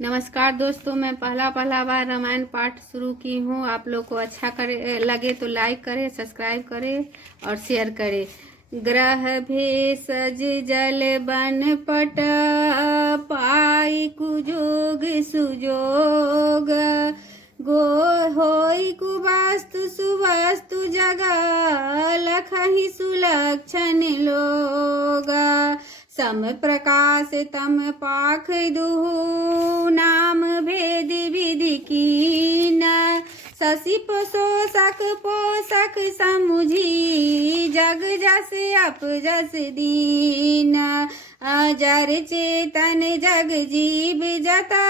नमस्कार दोस्तों, मैं पहला बार रामायण पाठ शुरू की हूँ। आप लोग को अच्छा करे लगे तो लाइक करें, सब्सक्राइब करें और शेयर करें। ग्रह भेषज जल बन पट पाई कुजोग सुजोग गो होई कुवास्तु सुवास्तु जगा लखहि सुलक्षण लोग सम प्रकाश तम पाख दुहु नाम भेद विधि कीन शशि पोषक समुझी जग जस अप जस दीन अजर चेतन जग जीव जता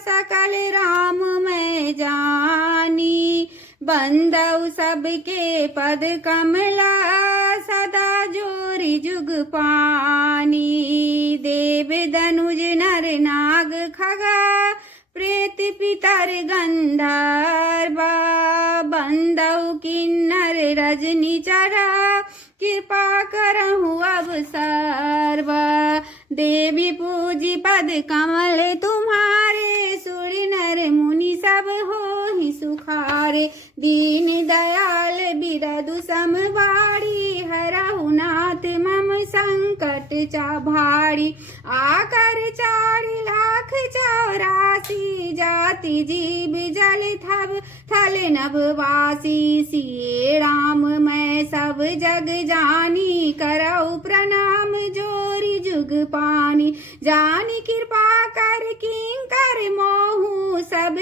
सकल राम मैं जानी बंदउ सबके पद कमला सदा जोरी जुग पानी देव दनुज नर नाग खगा प्रेत पितर गंधर्व बंदउ किन्नर रजनी चढ़ा कृपा करहु अब सर्व देवी पूजी पद कमल तुम्हारे सुर नर मुनि सब हो ही सुखारे दीन दयाल बिरदु समवाड़ी हरहु नाथ मम संकट चाभाड़ी आकर 4,84,000 जाति जीव जल थल नभवासी सिए राम मैं सब जग जानी करऊ प्रणाम जोरी जुग पानी जानी कृपा कर किंकर मोहू सब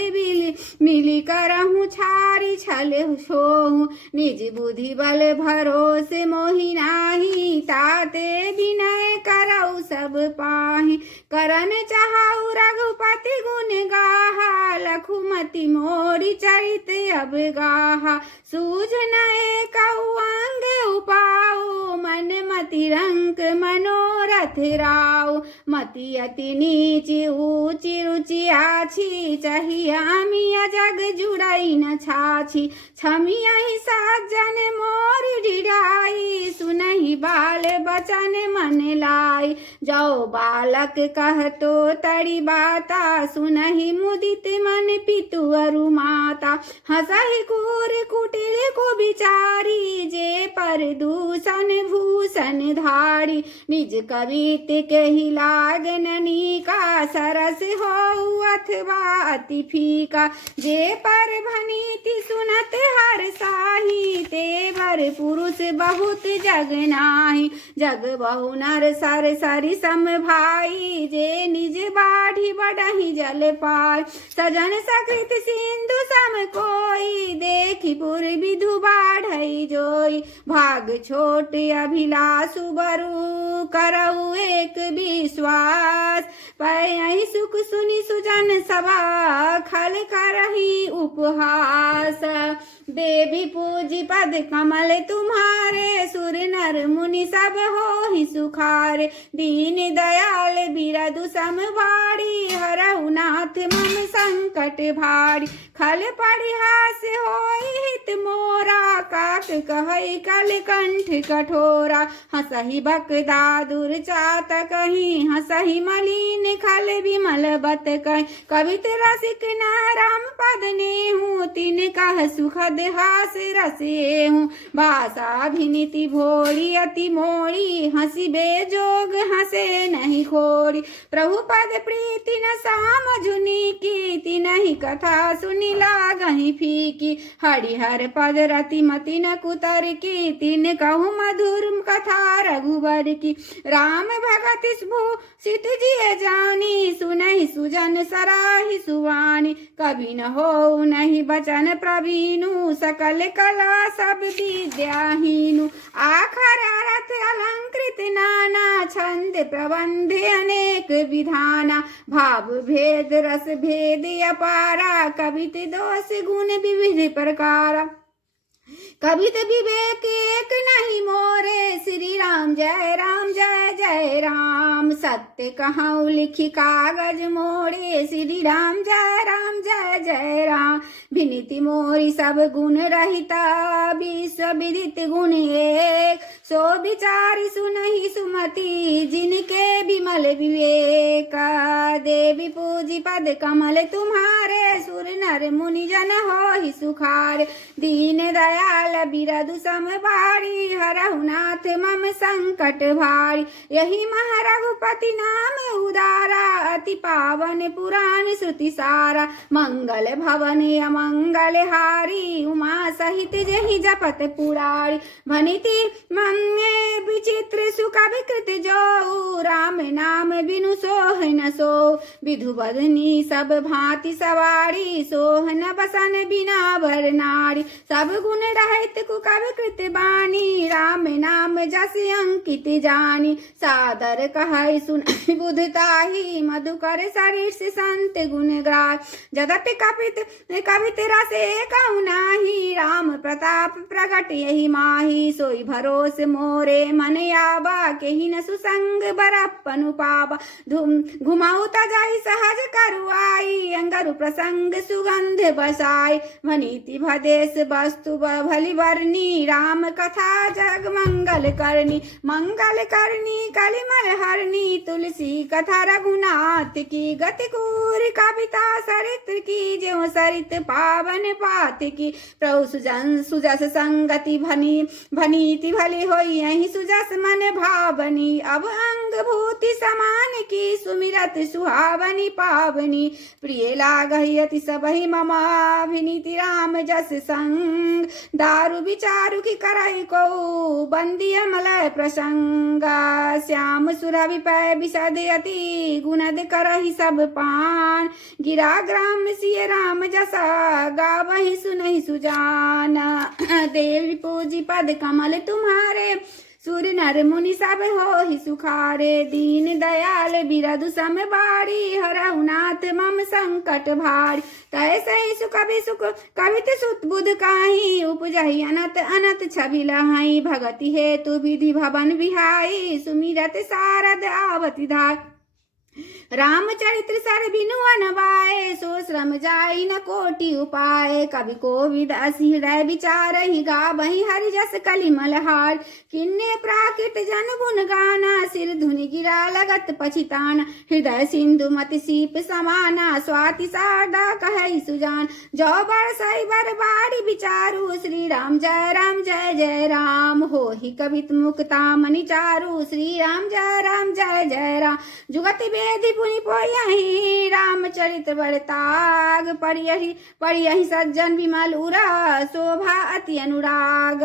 मिली करहूँ छारी छल सोहू निज बुद्धि बल भरोसे मोहि नाही ताते विनय करऊ सब पाहि करन चाहु रघुपति गुण गाहा लखुमति मोरी चरित अब गाहा सूझ नए कहु अंग उपाऊ मन मति रंक मनोरथ राव मति अति नीची ऊंची रुचि आछी चाहिया मिया जग जुड़ई न छाछी छमिया ही साजन मोर डिढ़ाई सुनहि बाल बचन मन लाई जाओ बालक कह तो तड़ी बाता सुनहि मुदित मन पितु अरु माता हंसहि कूर कुटिल को बिचारी जे पर दूषण भूषण धारी निज कवित के ही लागननी का सरस हो अथवा अति फीका जे पर भनीति सुनत हर साही ते भर पुरुष बहुत जग नाही जग बहु नर सर सरि सम भाई जे निज बाढ़ी बढ़ही जल पाय सजन सकृत सिंधु सम कोई देखी पुर विधु बाढ़ई जोई भाग छोट अभिलाषु बरु करऊ एक विश्वास पै सुख सुनि सुजन सभा खल करही उपहास देवी पूजी पद कमल तुम्हारे सुर नर मुनि सब हो ही सुखारे दीन दयाल बिरदु समवाड़ी हरहु नाथ मम संकट भारी खल परिहास होई हित मोरा काक कहई कल कंठ कठोरा हंसहि बकदादुर चात कहीं हंसहि मलिन खल विमल बत कहीं कवित रसिक नाराम पद ने हूँ तिन कह सुखद हास रसे हूँ भाषा भिनिति भोरी अति मोरी हंसी बेजोग हंसे नहीं खोरी प्रभु पद प्रीति न सामझुनी की तिनहि कथा सुनि लागहि फीकी हरिहर पद रति मति न कुतर की तिन कहूँ मधुर कथा रघुवर की राम भगत सित जिय जानी सुनहि सुजन सराहि सुवानी कभी न हो नहीं बचन प्रवीणु सकल कला सब विद्याहीनु आखर रथ अलंकृत नाना छंद प्रबंध अनेक विधाना भाव भेद रस भेद अपारा कवित दोष गुण विविध प्रकारा कवित विवेक एक नहीं मोरे श्री राम जय जय राम सत्य कहूँ लिखी कागज मोरे श्री राम जय जय राम विनीति मोरी सब गुण रहिता विश्व विदित गुण एक सो विचारी सुनहि सुमति जिनके विमल विवेक देवी पूजी पद कमल तुम्हारे सुर नर मुनि जन हो ही सुखार दीन दयाल बिरदु समबारी हरहु नाथ मम संकट भारी यही मह रघुपति नाम उदारा अति पावन पुराण श्रुति सारा मंगल भवन अमंगल हारी उमा सहित जहि जपत पुरारी भनिति मन्ये विचित्र सुख विकृत जो राम नाम बिनु सोह न सो विधु बदनी सब भांति सवारी सोह न बसन बिना बर नारी सब गुण रहित कुकव कृत बानी राम नाम जस अंकित जानी सादर कहै सुन बुधताही मधुकर शरीर से संत गुण ग्राह जदपि कवित रसे कहु नाही राम प्रताप प्रगट यही माही सोई भरोस मोरे मन आबा केहि न सुसंग बरप्पनु पाबा घुमाऊ तजाई सहज करुआई अंगरु प्रसंग सुगंध बसाई भनीति भदेश वस्तु भली वर्णी राम कथा जग मंगल करनी कलिमल हरणी तुलसी कथा रघुनाथ की गति कूर कविता सरित्र की ज्यों सरित पावन पात की प्रभु सुजस संगति भनीति भली होई यही सुजस मन भावनी अब अंग भूति समान की सुमिरत सुहावनी पावनी प्रिय लागहि अति सबहि ममाभिनीति राम जस संग दारु विचारु की करहि को बंदिय मलय प्रसंग श्याम सुरभि पै विशद अति गुणद करहि सब पान गिरा ग्राम सिय राम जसा गावहि सुनहि सुजान देवी पूजी पद कमल तुम्हारे सूर्य नर मुनि सब हो ही सुखारे दीन दयाल बिरदु सम बारी हरहु नाथ मम संकट भारी तैसे सुख कवित सुत बुध काही उपजहि अनत अनत छवि लहाई भगति हेतु विधि भवन विहाई सुमिरत सारद आवति धाय रामचरित्र सर बिनु अनवाए सो श्रम जाई न कोटि उपाय कवि कोविद असी हृदय विचार ही गावहि हरि जस कलिमल हार किन्ने प्राकृत जन गुण गाना सिर धुनि गिरा लगत पछिताना हृदय सिंधु मति सीप समाना स्वाति सारदा कहै सुजान जो बरसई बर बारी विचारु श्री राम जय जय राम हो ही कवित मुक्ता मनि चारु श्री राम जय राम जुगति वेदी पुनि पोयहि रामचरित बड़ताग पढ़ियहि सज्जन विमल उरा शोभा अति अनुराग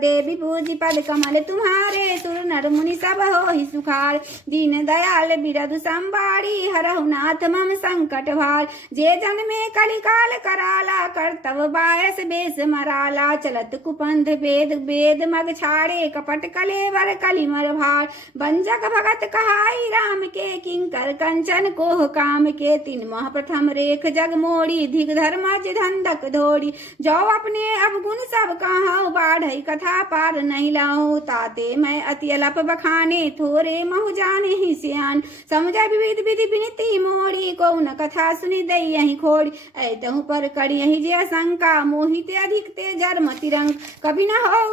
देवी पूजी पद कमल तुम्हारे सुर नर मुनि सब हो ही सुखार दीन दयाल बिरदु संबारी हरहु नाथ मम संकट भार जे जन में कलिकाल कराला करतव बायस बेस मराला चलत कुपंथ वेद मग छाड़े कपट कलेवर कलिमर भार बंजक भगत कहाई राम के किंकर कंचन कोह काम के तीन माह प्रथम रेख जग मोड़ी धिक धर्मज धंधक धोड़ी जो अपने अब गुण सब कहाऊ बाढ़ई कथा पार नहीं लाऊं ताते मैं अति अलप बखाने थोरे महु जाने ही सियान समझ विविध विधि विनिति मोड़ी को न कथा सुनि दई यही खोड़ी ऐतहु पर करी यही जे शंका मोहिते अधिक ते जर्म तिरंग कभी न हो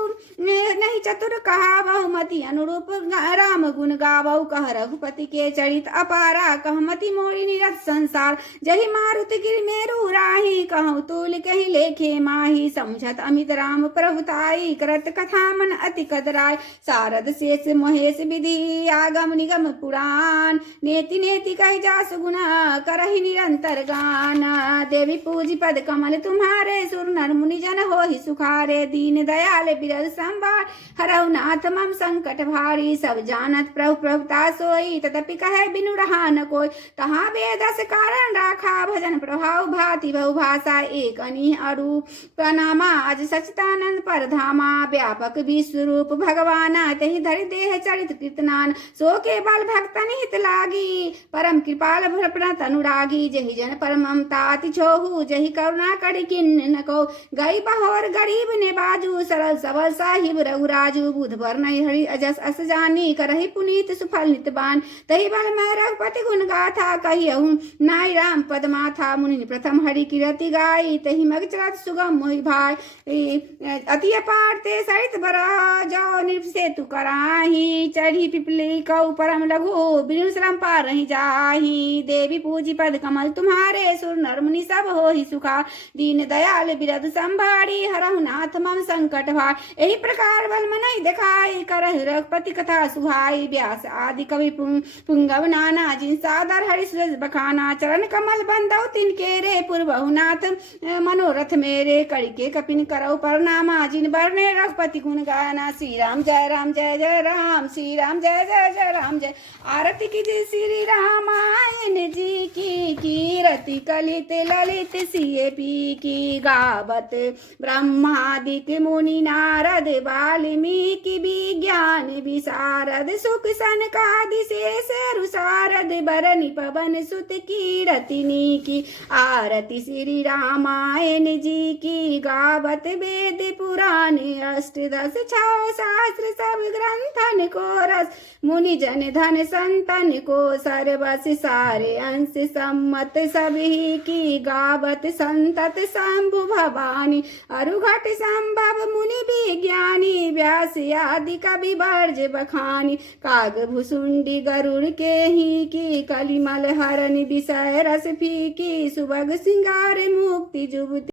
नहीं चतुर कहा बहुमति अनुरूप राम गुण गावऊ कह रघुपति के चरित अपारा कहमति मोड़ी निरत संसार जहि मारुति गिर मेरु राही कहूँ तूल कही लेखे माही समझत अमित राम प्रभुताई करत कथा मन अति कदराय सारद शेष महेश विधि आगम निगम पुराण नेति नेति कही जासु गुना करहि निरंतर गान देवी पूजी पद कमल तुम्हारे सुर नर मुनि जन हो ही सुखारे दीन दयाल बिरल संभार हरहु नाथ मम संकट भारी सब जानत प्रभु प्रभुता सोई तथापि कहे बिनु रहा न कोई तहाँ बेदस कारण राखा भजन प्रभाव भाति बहु भाषा एक अनि अरूप प्रणामा आज सचितानंद पर धामा व्यापक विश्वरूप भगवाना तेहि धरि देह चरित कीर्तनान सो के बल भक्तन हित लागी परम कृपाल प्रणत अनुरागी जहि जन परम ममता अति छोहु जहि करुणा करि किन्न न को गई बहोर गरीब ने बाजू सरल सबल साहिब रघुराजू बुध भर नहीं हरि अजस अस जानी करहि पुनीत सुफल नितबान तहि बल मैं रघुपति गुण गाथा कहियहु नाई राम पद माथा मुनि प्रथम हरि कीरति गाई तहि मग चलत सुगम मोहि भाई अति अपार ते सरित बरा जो निप सेतु कराही चढ़ी पिपली कौ परम लघु बिनु श्रम पार रही जाही देवी पूजी पद कमल तुम्हारे, सुर नर मुनि सब हो ही सुखा, दीन दयाल बिरद संभारी, हरहु नाथ मम संकट भार। एही प्रकार बल मनहि दिखाई, करहु रघुपति कथा सुहाई, व्यास आदि कवि पुंगव नाना, जिन सादर हरि सुरज बखाना, चरण कमल बंदौ तिनके रे, पूर्वहु नाथ मनोरथ मेरे, करिके कपिन करौ प्रणामा, जिन बरने रघुपति गुण गाना। श्री राम जय जय राम, श्री राम जय जय राम जय। आरती कीजिए श्री रामायण जी की, कीरति कलित ललित सिए पी की, गावत ब्रह्मादिक मुनि नारद, वाल्मीकि विज्ञान विशारद, सुख सनकादि शेष सारद, बरनि पवन सुत कीरतिनी की। आरती श्री रामायण जी की, गावत वेद पुराण अष्टदश छौ शास्त्र सब ग्रंथन को रस, मुनि जन धन संतन को सर्वस सारे अंश सम्मत सभी की, गावत संतत शंभु भवानी, अरुघट संभव मुनि विज्ञानी, व्यास आदि कवि बर्ज बखानी, काग भुसुंडी गरुड़ के ही की, कलिमल हरन विषय रस फीकी, सुबग सिंगार मुक्ति जुबती।